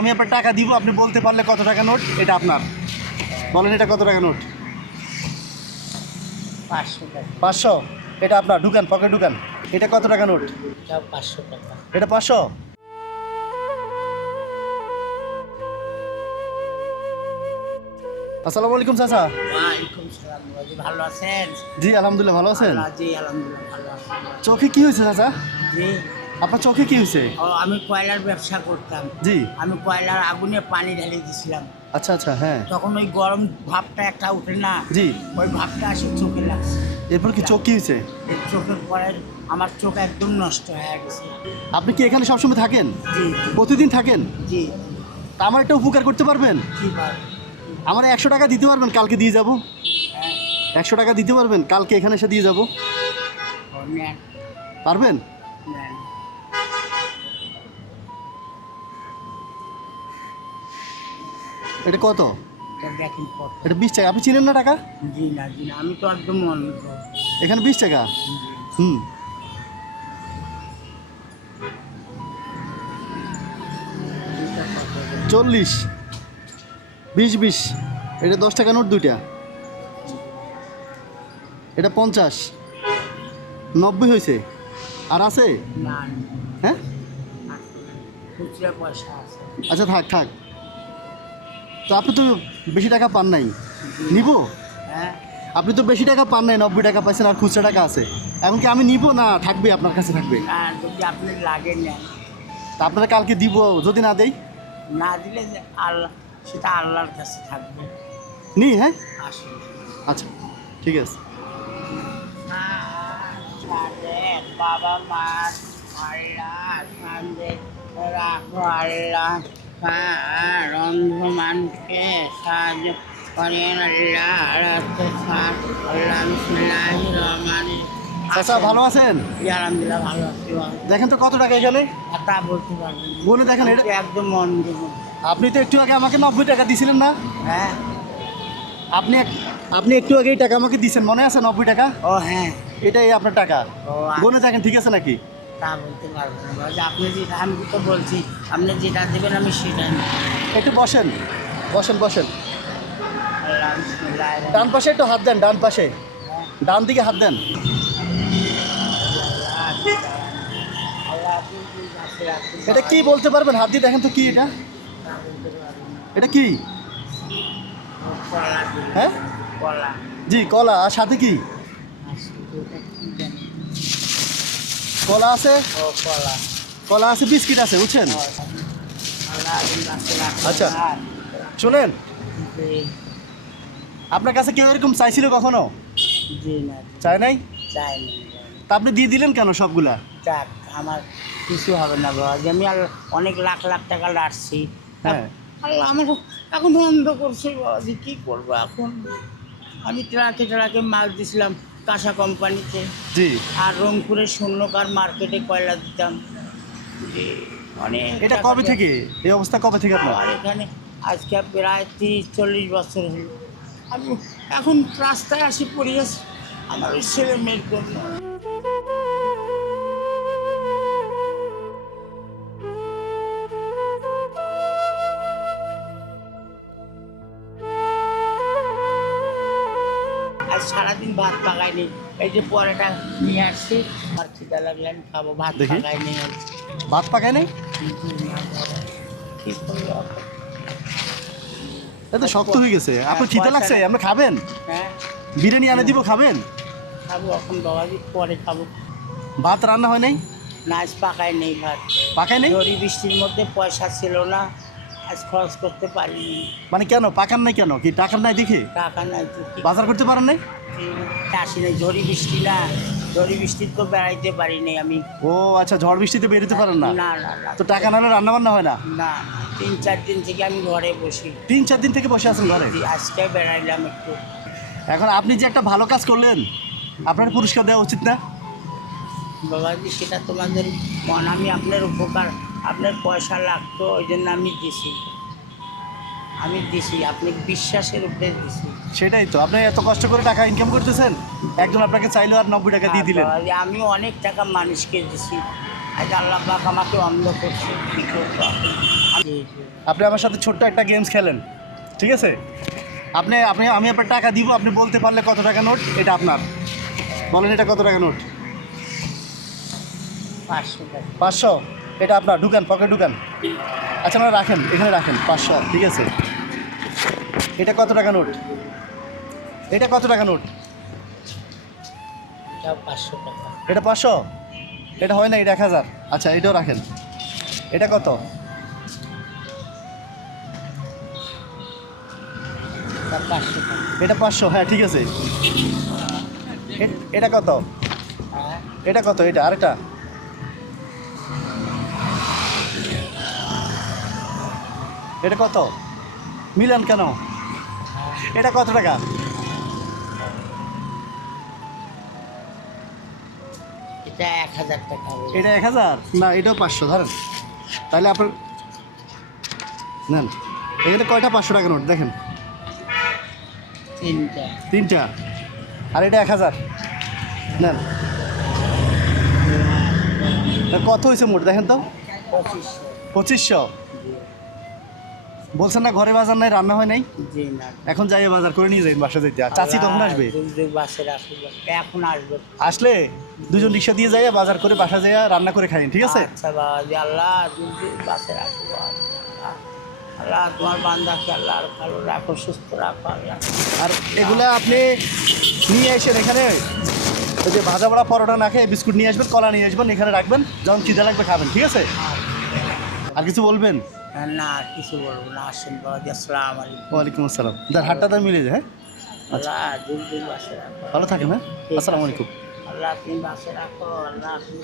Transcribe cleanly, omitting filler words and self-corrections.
আমি আপনার টাকা দিব, আপনি বলতে পারলে কত টাকা নোট এটা আপনার। বলেন এটা কত টাকা নোট? 500 টাকা। 500? এটা আপনার, ঢুকান পকেট ঢুকান। এটা কত টাকা নোট? এটাও 500 টাকা। এটা 500? আসসালামু আলাইকুম চাচা। ওয়ালাইকুম সালাম। বাজি ভালো আছেন? জি আলহামদুলিল্লাহ, ভালো আছেন? জি আলহামদুলিল্লাহ ভালো আছি। চোখে কি হয়েছে চাচা? জি আপনার চোখে কি হয়েছে? আমি কয়লার ব্যবসা করতাম। জি। আমি কয়লার আগুনে পানি ঢেলে দিয়েছিলাম। আচ্ছা আচ্ছা, হ্যাঁ। তখন ওই গরম ভাবটা একটা উঠে না, জি। ওই ভাবটা আসে চোখে লাগছে। এরপর কি চোখ কি হয়েছে? এই চোখের পরে আমার চোখ একদম নষ্ট হয়ে গেছে। আপনি কি এখানে সবসময় থাকেন? জি প্রতিদিন থাকেন? জি। তা আমার একটা উপকার করতে পারবেন? কি বার? আমার 100 টাকা দিতে পারবেন? কালকে দিয়ে যাব। হ্যাঁ 100 টাকা দিতে পারবেন? কালকে এখানে এসে দিয়ে যাব। নেন পারবেন? নেন। এটা কত? এটা দেখেন কত। এটা 20 টাকা। আপনি চিনেন না টাকা? জি না জি না, আমি তো একদম অন্ধ। এখানে 20 টাকা। হুম। এটা কত? 40, 20, 20। এটা 10 টাকা নোট দুইটা। এটা 50, 90 হয়েছে। আর আছে? না হ্যাঁ খুচরা পয়সা আছে। আচ্ছা থাক থাক। তো আপনি তো বেশি টাকা পান নাই, নিব? হ্যাঁ আপনি তো বেশি টাকা পান নাই, 90 টাকা পাইছেন আর খুচরা টাকা আছে। এখন কি আমি নিব না থাকবে আপনার কাছে থাকবে? না, যদি আপনি লাগে নেন। তা আপনারা কালকে দিব, যদি না দেই? না দিলে যে আল্লাহ, সেটা আল্লাহর কাছে থাকবে। নি, হ্যাঁ আসলে আচ্ছা ঠিক আছে। বাবা মা আল্লাহ সামনে রাখো আল্লাহ, অন্ধ মানুষকে সাহায্য করেন আল্লাহ। আল্লাহ বিসমিল্লাহির রহমানির চাচা ভালো আছেন? জি আলহামদুলিল্লাহ ভালো আছি। দেখেন তো কত টাকা এখানে আর তা বলতে পারবেন না। গুনে দেখেন। এটা আমি তো একদম অন্ধ। আপনি তো একটু আগে আমাকে 90 টাকা দিছিলেন না? হ্যাঁ আপনি একটু আগে এই টাকা আমাকে দিয়েছেন, মনে আছে? 90 টাকা। ও হ্যাঁ, এটাই আপনার টাকা। ও গুনে দেখেন ঠিক আছে নাকি? তা বলতে পারবো না বাবা, যে আপনি যেটা, আমি তো বলছি আপনি যেটা দেবেন আমি সেটাই নেব। একটু বসেন বসেন বসেন। আল্লাহ বিসমিল্লাহির ডান পাশে একটু হাত দেন, ডান পাশে, রহমানির ডান দিকে হাত দেন। রহিম। আল্লাহ আপনি যে কাছে রাখছেন, এটা কি বলতে পারবেন? হাত দিয়ে দেখেন তো কি এটা? তা বলতে পারবো না। এটা কি? কলা দিলেন। হ্যাঁ কলা। জি, কলা। আর সাথে কি? আর শুধু এটা কি জানি? কলা আছে, ও কলা। কলা আছে, বিস্কিট আছে, বুঝছেন? ও, আল্লাহ আপনি কাছে রাখছেন। আচ্ছা। আর শোনেন, জি আপনার কাছে কেউ এরকম চাইছিল কখনো? জি না, চায় নাই? চাইনি। তা আপনি দিয়ে দিলেন কেন সবগুলা? যাক, আমার কিছু হবে না বাবা, যে আমি আর অনেক লাখ লাখ টাকা লাটছি। হ্যাঁ। আল্লাহ আমার এখন বন্ধ করছে বাবা, যে কী করবো এখন। আমি ট্রাকে মাল দিছিলাম কাঁসা কোম্পানিতে, জি। আর রংপুরের শূন্যকার মার্কেটে কয়লা দিতাম। যে অনেক এটা টাকা কবে দিয়ে- থেকে এই অবস্থা? কবে থেকে আপনার? আর এখানে আজকে প্রায় 30-40 বছর হলো। আমি এখন রাস্তায় আসি পড়ে আছি আমার ওই ছেলে মেয়ের জন্য। আজ সারাদিন ভাত পাকাইনি, এই যে পরেটা নিয়ে আসছি, আর খিদা লাগলে আমি খাবো, ভাত দেখি। পাকাইনি। ভাত পাকায় নাই? কি করবো এখন? এটা শক্ত হয়ে গেছে। আপনার খিদে লাগছে? আপনি খাবেন? হ্যাঁ বিরিয়ানি আনে দিব, খাবেন? খাবো এখন বাবাজি, পরে খাবো। ভাত রান্না হয় নাই? না আজ পাকাই নেই ভাত, পাকায় নাই? ঝড়ি বৃষ্টির মধ্যে পয়সা ছিল না, আজ খরচ করতে পারিনি। মানে কেন পাকান নাই? কেন কি টাকা নাই দেখে? টাকা নাই তো কি বাজার করতে পারেন নাই? আসি নাই, ঝড়ি বৃষ্টি না, ঝড়ি বৃষ্টির তো বেড়াইতে পারিনি আমি। ও আচ্ছা, ঝড় বৃষ্টিতে বেরোতে পারেন না? না না না তো টাকা নাহলে রান্না বান্না হয় না? না, 3-4 দিন থেকে আমি ঘরে বসি। 3-4 দিন থেকে বসে আছেন ঘরে? জি, আজকে বেড়াইলাম একটু। এখন আপনি যে একটা ভালো কাজ করলেন, আপনার পুরস্কার দেওয়া উচিত না? বাবাজি সেটা তোমাদের মন, আমি আপনার উপকার, আপনার পয়সা লাগতো ওই জন্য আমি দিছি, আপনি বিশ্বাসের উপরে দিছি। সেটাই তো, আপনি এত কষ্ট করে টাকা ইনকাম করতেছেন, একজন আপনাকে চাইলো আর 90 টাকা দিয়ে দিলেন। বাবাজি, আমি অনেক টাকা মানুষকে দিছি, আজ আল্লাহ পাক আমাকে অন্ধ করছে, কী করবো আমি? আপনি আমার সাথে ছোট্ট একটা গেমস খেলেন, ঠিক আছে? আপনি আপনি আমি আপনার টাকা দিব, আপনি বলতে পারলে কত টাকা নোট এটা আপনার। বলেন এটা কত টাকা নোট? 500 টাকা। 500? এটা আপনার, ঢুকান পকেট ঢুকান। আচ্ছা না, রাখেন এখানে রাখেন 500, ঠিক আছে? এটা কত টাকা নোট? এটা কত টাকা নোট? এটা 500 টাকা। এটা 500? এটা হয় না, এটা 1000। আচ্ছা এটাও রাখেন। এটা কত? এটা 500 টাকা। এটা 500, হ্যাঁ ঠিক আছে। এটা কত? হ্যাঁ, এটা কত? এটা আরেকটা। এটা কত? মিলান কেন? এটা কত টাকা? এটা 1000 টাকা হবে। এটা 1000? না এটাও 500 ধরেন। তাহলে আপনার নেন, এখানে কয়টা 500 টাকা নোট দেখেন? 3টা। 3টা। আর এটা 1000 নেন। তা কত হয়েছে মোট দেখেন তো? 2500। 2500? বলছেন না ঘরে বাজার নাই, রান্না হয় নাই? জি না। এখন যাই বাজার করে নিয়ে যাই বাসা যাইতে। আর চাচি কখন আসবে? দুই বাসে রাখবো, এখন আসবে। আসলে দুজন রিক্সা দিয়ে যাই, বাজার করে বাসা যাই, রান্না করে খাইন, ঠিক আছে? আচ্ছা বাবা, যে আল্লাহ দুই বাসে রাখবো। আল্লাহ তোমার বান্দাকে আল্লাহ আর ভালো রাখো, সুস্থ রাখো আল্লাহ। আর এগুলা আপনি নিয়ে এসেন এখানে, ওই যে ভাজা বড়া পরোটা না খেয়ে বিস্কুট নিয়ে আসবেন, কলা নিয়ে আসবেন, এখানে রাখবেন, যখন খিদে লাগবে খাবেন, ঠিক আছে? আর কিছু বলবেন? না আর কিছু বলবো না, আসেন বাবা, আসসালামু আলাইকুম। ওয়ালাইকুম আসসালাম। তার হাতটা তার মিলে যায়, হ্যাঁ? আল্লাহ দুই বাসে রাখো। ভালো থাকেন, হ্যাঁ? আসসালামু আলাইকুম। আল্লাহ তুমি বাসে রাখো, আল্লাহ তুমি